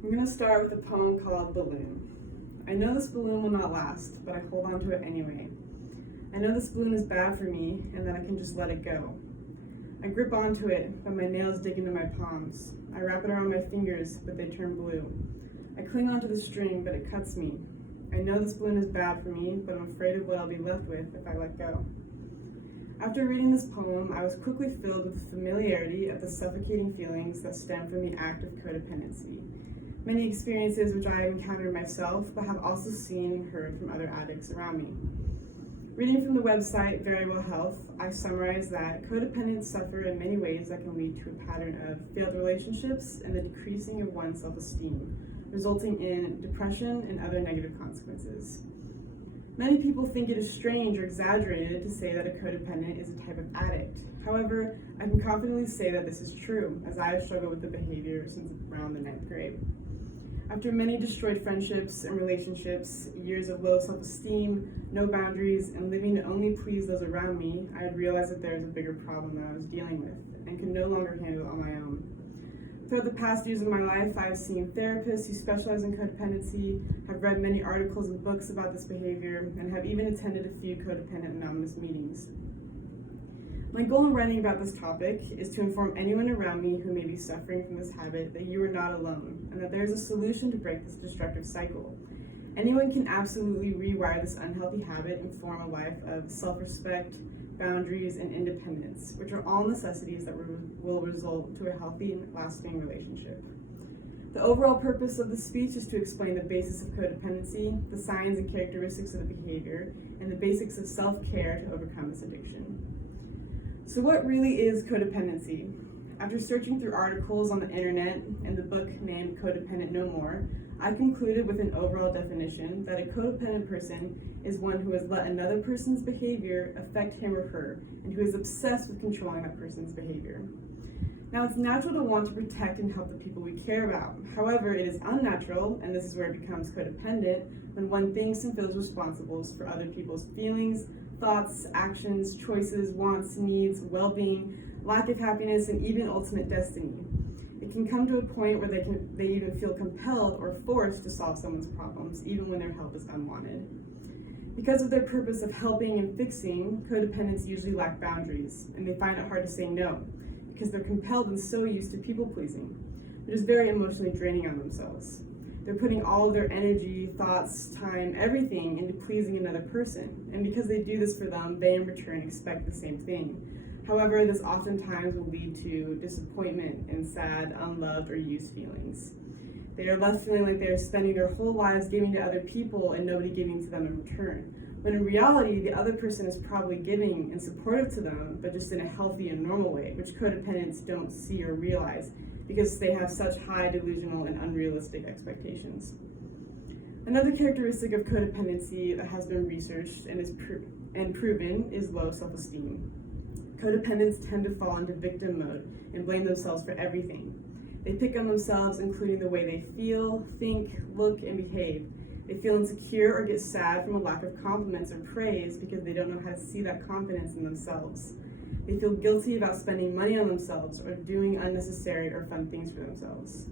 I'm going to start with a poem called Balloon. I know this balloon will not last, but I hold on to it anyway. I know this balloon is bad for me and that I can just let it go. I grip onto it, but my nails dig into my palms. I wrap it around my fingers, but they turn blue. I cling onto the string, but it cuts me. I know this balloon is bad for me, but I'm afraid of what I'll be left with if I let go. After reading this poem, I was quickly filled with the familiarity of the suffocating feelings that stem from the act of codependency. Many experiences which I have encountered myself, but have also seen and heard from other addicts around me. Reading from the website Very Well Health, I summarize that codependents suffer in many ways that can lead to a pattern of failed relationships and the decreasing of one's self-esteem, resulting in depression and other negative consequences. Many people think it is strange or exaggerated to say that a codependent is a type of addict. However, I can confidently say that this is true, as I have struggled with the behavior since around the 9th grade. After many destroyed friendships and relationships, years of low self-esteem, no boundaries, and living to only please those around me, I had realized that there was a bigger problem that I was dealing with and could no longer handle it on my own. Throughout the past years of my life, I have seen therapists who specialize in codependency, have read many articles and books about this behavior, and have even attended a few codependent anonymous meetings. My goal in writing about this topic is to inform anyone around me who may be suffering from this habit that you are not alone, and that there is a solution to break this destructive cycle. Anyone can absolutely rewire this unhealthy habit and form a life of self-respect, boundaries, and independence, which are all necessities that will result to a healthy and lasting relationship. The overall purpose of this speech is to explain the basis of codependency, the signs and characteristics of the behavior, and the basics of self-care to overcome this addiction. So what really is codependency? After searching through articles on the internet and the book named Codependent No More, I concluded with an overall definition that a codependent person is one who has let another person's behavior affect him or her, and who is obsessed with controlling that person's behavior. Now, it's natural to want to protect and help the people we care about. However, it is unnatural, and this is where it becomes codependent, when one thinks and feels responsible for other people's feelings, thoughts, actions, choices, wants, needs, well-being, lack of happiness, and even ultimate destiny. It can come to a point where they even feel compelled or forced to solve someone's problems, even when their help is unwanted. Because of their purpose of helping and fixing, codependents usually lack boundaries, and they find it hard to say no, because they're compelled and so used to people-pleasing, which is very emotionally draining on themselves. They're putting all of their energy, thoughts, time, everything into pleasing another person, and because they do this for them, they in return expect the same thing. However, this oftentimes will lead to disappointment and sad, unloved, or used feelings. They are left feeling like they are spending their whole lives giving to other people and nobody giving to them in return, when in reality, the other person is probably giving and supportive to them, but just in a healthy and normal way, which codependents don't see or realize because they have such high delusional and unrealistic expectations. Another characteristic of codependency that has been researched and is proven is low self-esteem. Codependents tend to fall into victim mode and blame themselves for everything. They pick on themselves, including the way they feel, think, look, and behave. They feel insecure or get sad from a lack of compliments or praise because they don't know how to see that confidence in themselves. They feel guilty about spending money on themselves or doing unnecessary or fun things for themselves.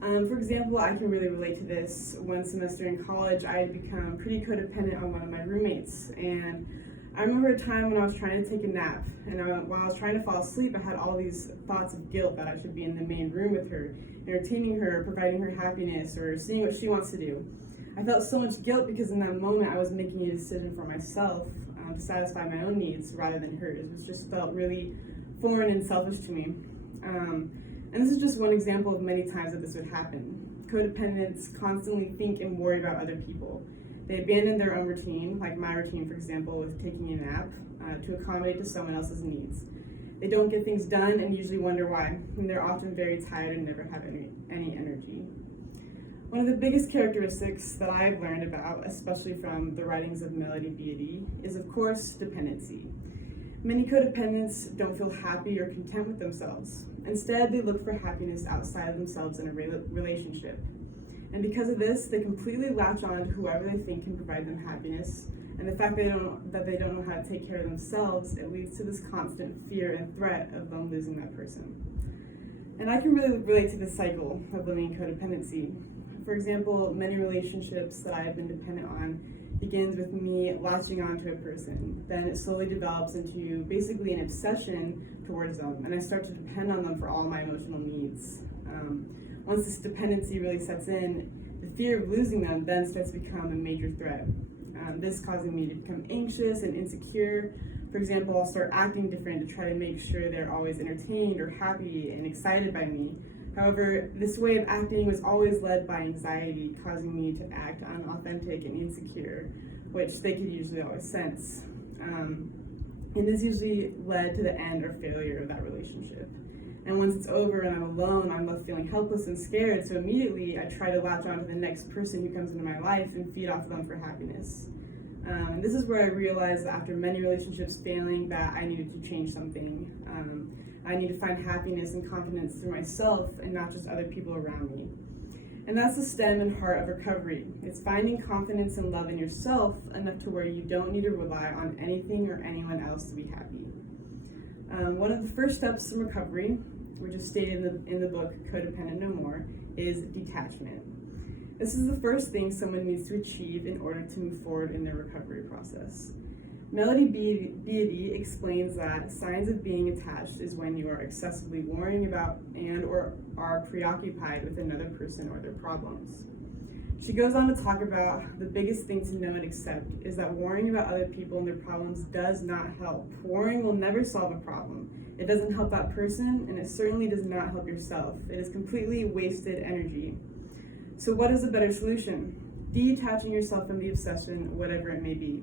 For example, I can really relate to this. One semester in college, I had become pretty codependent on one of my roommates, and I remember a time when I was trying to take a nap, and while I was trying to fall asleep, I had all these thoughts of guilt that I should be in the main room with her, entertaining her, providing her happiness, or seeing what she wants to do. I felt so much guilt because in that moment I was making a decision for myself to satisfy my own needs rather than hers. It just felt really foreign and selfish to me. And this is just one example of many times that this would happen. Codependents constantly think and worry about other people. They abandon their own routine, like my routine, for example, with taking a nap, to accommodate to someone else's needs. They don't get things done and usually wonder why, and they're often very tired and never have any energy. One of the biggest characteristics that I've learned about, especially from the writings of Melody Beatty, is of course dependency. Many codependents don't feel happy or content with themselves. Instead, they look for happiness outside of themselves in a relationship. And because of this, they completely latch on to whoever they think can provide them happiness. And the fact that they don't know how to take care of themselves, it leads to this constant fear and threat of them losing that person. And I can really relate to this cycle of living in codependency. For example, many relationships that I have been dependent on begins with me latching onto a person. Then it slowly develops into basically an obsession towards them, and I start to depend on them for all my emotional needs. Once this dependency really sets in, the fear of losing them then starts to become a major threat. This causing me to become anxious and insecure. For example, I'll start acting different to try to make sure they're always entertained or happy and excited by me. However, this way of acting was always led by anxiety, causing me to act unauthentic and insecure, which they could usually always sense. And this usually led to the end or failure of that relationship. And once it's over and I'm alone, I'm left feeling helpless and scared, so immediately I try to latch on to the next person who comes into my life and feed off them for happiness. And this is where I realized that after many relationships failing that I needed to change something. I need to find happiness and confidence through myself and not just other people around me. And that's the stem and heart of recovery. It's finding confidence and love in yourself enough to where you don't need to rely on anything or anyone else to be happy. One of the first steps in recovery, which is stated in the book Codependent No More, is detachment. This is the first thing someone needs to achieve in order to move forward in their recovery process. Melody Beatty explains that signs of being attached is when you are excessively worrying about and or are preoccupied with another person or their problems. She goes on to talk about the biggest thing to know and accept is that worrying about other people and their problems does not help. Worrying will never solve a problem. It doesn't help that person, and it certainly does not help yourself. It is completely wasted energy. So what is a better solution? Detaching yourself from the obsession, whatever it may be.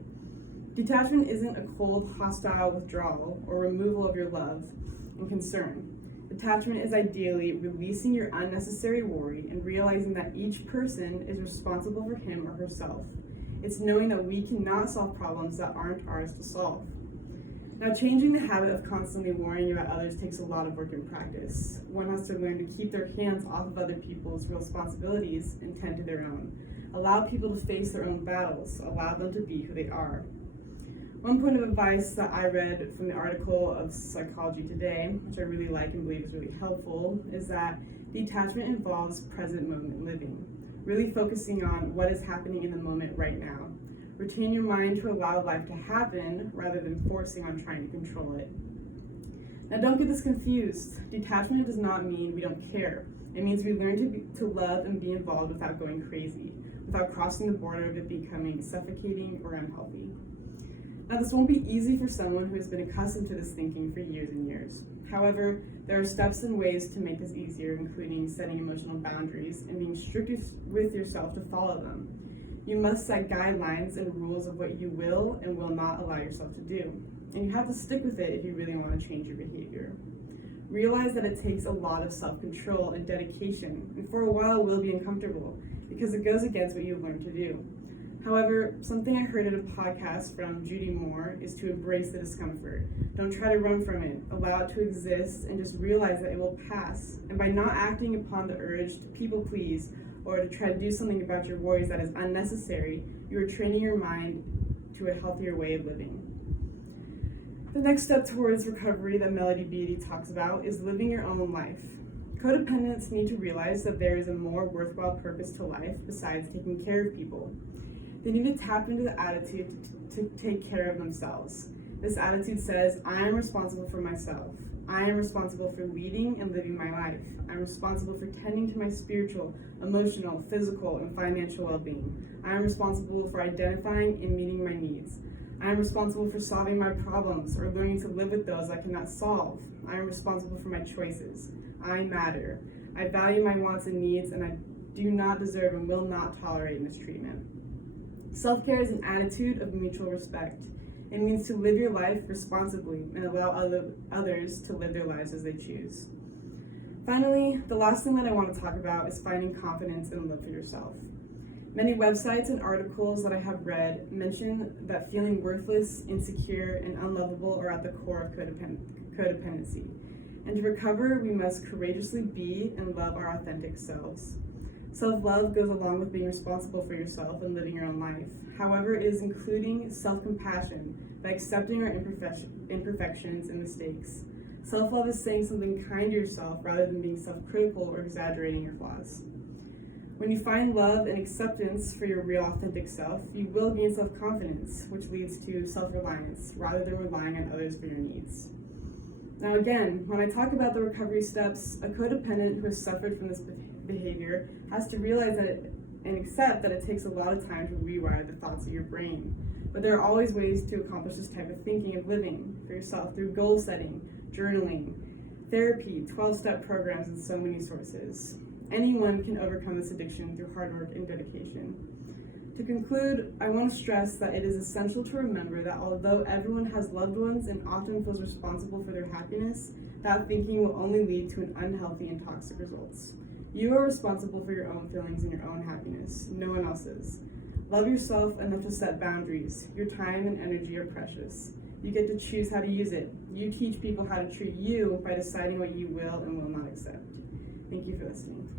Detachment isn't a cold, hostile withdrawal or removal of your love and concern. Detachment is ideally releasing your unnecessary worry and realizing that each person is responsible for him or herself. It's knowing that we cannot solve problems that aren't ours to solve. Now, changing the habit of constantly worrying about others takes a lot of work and practice. One has to learn to keep their hands off of other people's responsibilities and tend to their own. Allow people to face their own battles. Allow them to be who they are. One point of advice that I read from the article of Psychology Today, which I really like and believe is really helpful, is that detachment involves present moment living, really focusing on what is happening in the moment right now. Retain your mind to allow life to happen rather than forcing on trying to control it. Now, don't get this confused. Detachment does not mean we don't care. It means we learn to love and be involved without going crazy, without crossing the border of it becoming suffocating or unhealthy. Now, this won't be easy for someone who has been accustomed to this thinking for years and years. However, there are steps and ways to make this easier, including setting emotional boundaries and being strict with yourself to follow them. You must set guidelines and rules of what you will and will not allow yourself to do. And you have to stick with it if you really want to change your behavior. Realize that it takes a lot of self-control and dedication, and for a while it will be uncomfortable because it goes against what you've learned to do. However, something I heard in a podcast from Judy Moore is to embrace the discomfort. Don't try to run from it. Allow it to exist and just realize that it will pass. And by not acting upon the urge to people please or to try to do something about your worries that is unnecessary, you are training your mind to a healthier way of living. The next step towards recovery that Melody Beatty talks about is living your own life. Codependents need to realize that there is a more worthwhile purpose to life besides taking care of people. They need to tap into the attitude to take care of themselves. This attitude says, I am responsible for myself. I am responsible for leading and living my life. I'm responsible for tending to my spiritual, emotional, physical, and financial well-being. I am responsible for identifying and meeting my needs. I am responsible for solving my problems or learning to live with those I cannot solve. I am responsible for my choices. I matter. I value my wants and needs, and I do not deserve and will not tolerate mistreatment. Self-care is an attitude of mutual respect. It means to live your life responsibly and allow others to live their lives as they choose. Finally, the last thing that I want to talk about is finding confidence and love for yourself. Many websites and articles that I have read mention that feeling worthless, insecure, and unlovable are at the core of codependency. And to recover, we must courageously be and love our authentic selves. Self-love goes along with being responsible for yourself and living your own life. However, it is including self-compassion by accepting our imperfections and mistakes. Self-love is saying something kind to yourself rather than being self-critical or exaggerating your flaws. When you find love and acceptance for your real authentic self, you will gain self-confidence, which leads to self-reliance rather than relying on others for your needs. Now again, when I talk about the recovery steps, a codependent who has suffered from this behavior has to realize and accept that it takes a lot of time to rewire the thoughts of your brain. But there are always ways to accomplish this type of thinking of living for yourself through goal setting, journaling, therapy, 12-step programs, and so many sources. Anyone can overcome this addiction through hard work and dedication. To conclude, I want to stress that it is essential to remember that although everyone has loved ones and often feels responsible for their happiness, that thinking will only lead to an unhealthy and toxic results. You are responsible for your own feelings and your own happiness, no one else's. Love yourself enough to set boundaries. Your time and energy are precious. You get to choose how to use it. You teach people how to treat you by deciding what you will and will not accept. Thank you for listening.